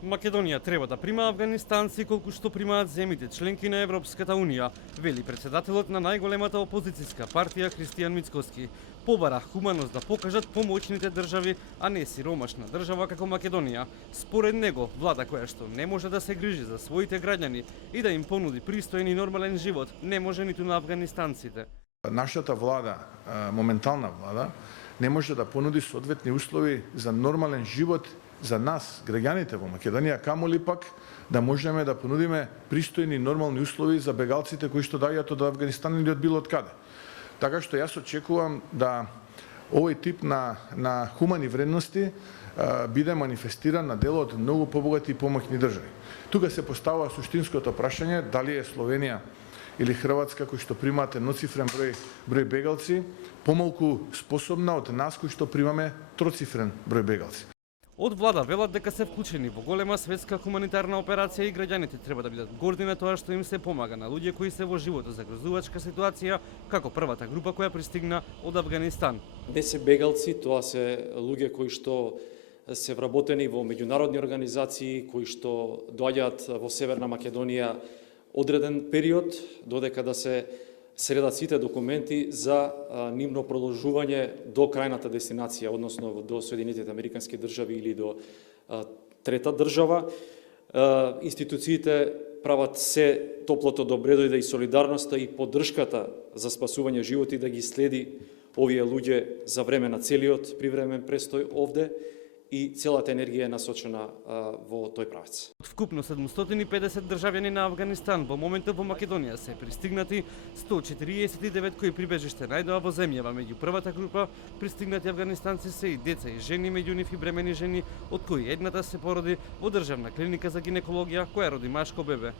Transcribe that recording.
Македонија треба да прима афганистанци колку што примаат земите членки на Европската Унија, вели председателот на најголемата опозицијска партија Христијан Мицкоски. Побара хуманост да покажат помоćните држави, а не сиромашна држава како Македонија. Според него, влада која што не може да се грижи за своите граѓани и да им понуди пристоен и нормален живот, не може ниту на афганистанците. Нашата влада, моментална влада, не може да понуди соодветни услови за нормален живот за нас, граѓаните во Македонија, камоли пак да можеме да понудиме пристојни и нормални услови за бегалците кои што доаѓаат од Авганистан или од било од каде. Така што јас очекувам да овој тип на хумани вредности биде манифестиран на дело од многу побогати и помоќни држави. Тука се поставува суштинското прашање дали е Словенија или Хрватска, кои што примаат едноцифрен број бегалци, помалку способна од нас кои што примаме троцифрен број бегалци. Од влада велат дека се вклучени во голема светска хуманитарна операција и граѓаните треба да бидат горди на тоа што им се помага на луѓе кои се во животозагрозувачка ситуација, како првата група која пристигна од Авганистан. Не се бегалци, тоа се луѓе кои што се вработени во меѓународни организации, кои што доаѓаат во Северна Македонија одреден период, додека да се средат сите документи за нивно продолжување до крајната дестинација, односно до Соединетите Американски држави или до трета држава. Институциите прават се топлото добре дојде и солидарноста и поддршката за спасување животи да ги следи овие луѓе за време на целиот привремен престој овде, и целата енергија е насочена во тој правец. Од вкупно 750 државјани на Авганистан во моментот во Македонија се пристигнати 149 кои прибежиште најдоа во земјава. Меѓу првата група пристигнати афганистанци се и деца и жени, меѓу нив и бремени жени, од кои едната се породи во државна клиника за гинекологија која роди машко бебе.